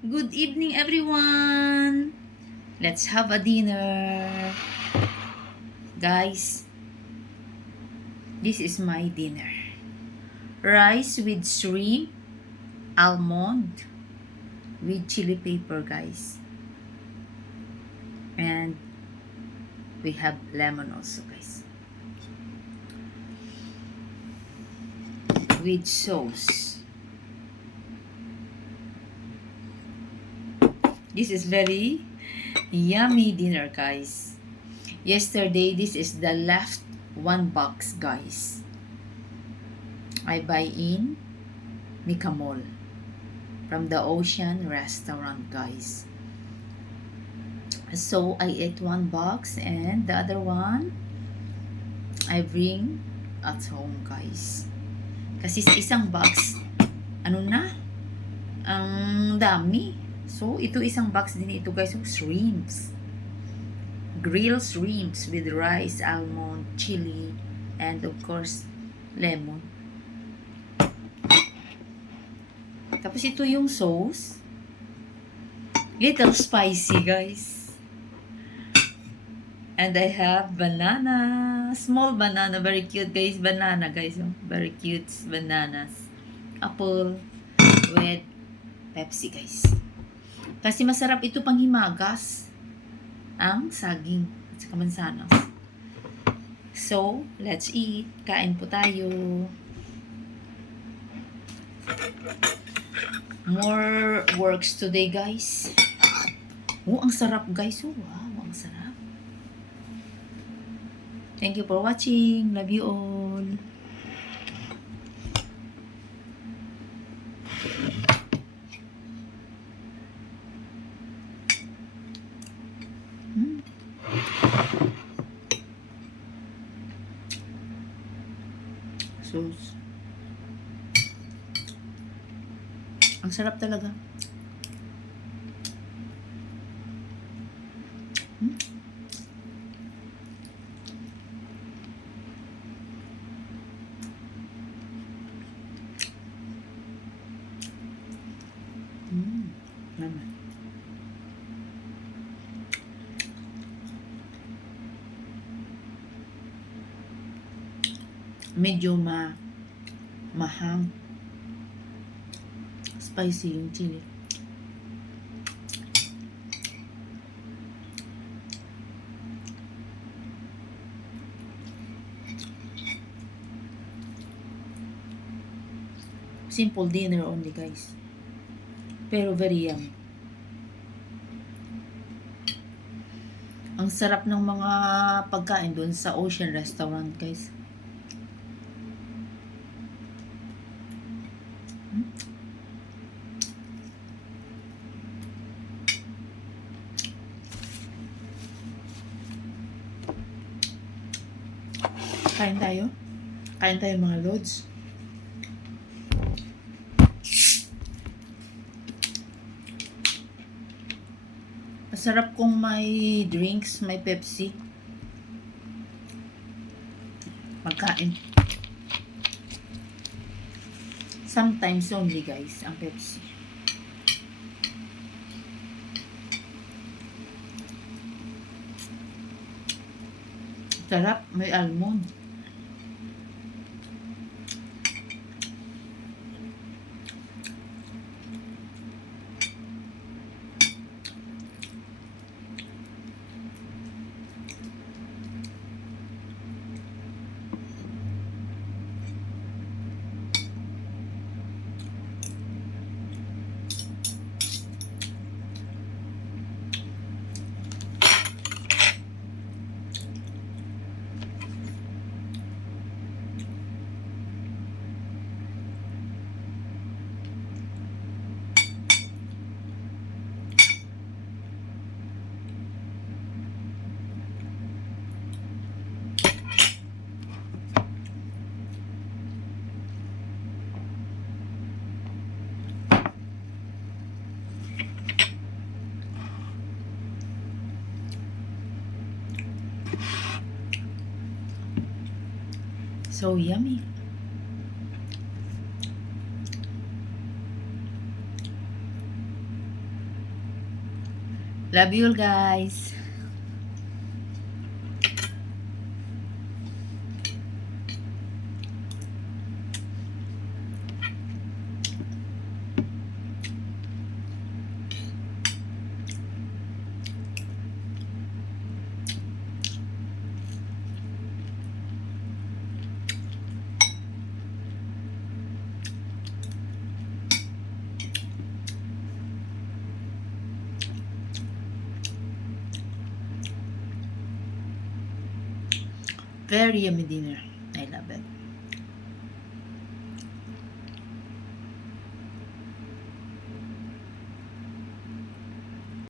Good evening, everyone. Let's have a dinner. Guys, this is my dinner. Rice with shrimp, almond, with chili pepper, guys. And we have lemon also, guys. With sauce. This is very yummy dinner, guys. Yesterday, this is the left one box, guys. I buy in Mika Mall from the Ocean Restaurant, guys. So I ate one box and the other one I bring at home, guys. Kasi sa isang box, ano na? Ang dami. So ito isang box din ito, guys, yung shrimps. Grilled shrimps with rice, almond, chili, and of course, lemon. Tapos ito yung sauce. Little spicy, guys. And I have banana. Small banana. Very cute, guys. Banana, guys. Very cute bananas. Apple with Pepsi, guys. Kasi masarap ito pang himagas. Ang saging at saka mansanas. So, let's eat. Kain po tayo. More works today, guys. Oh, ang sarap, guys. Oh, wow, ang sarap. Thank you for watching. Love you all. Sauce. Ang sarap talaga. Naman. Medyo mahang. Spicy yung chili. Simple dinner only, guys. Pero very yummy. Ang sarap ng mga pagkain doon sa Ocean Restaurant, guys. Kain tayo. Kain tayo, mga lods. Masarap kung may drinks, may Pepsi. Magkain. Sometimes only, guys, ang Pepsi. Sarap, may almond. So yummy. Love you all, guys. Very yummy dinner.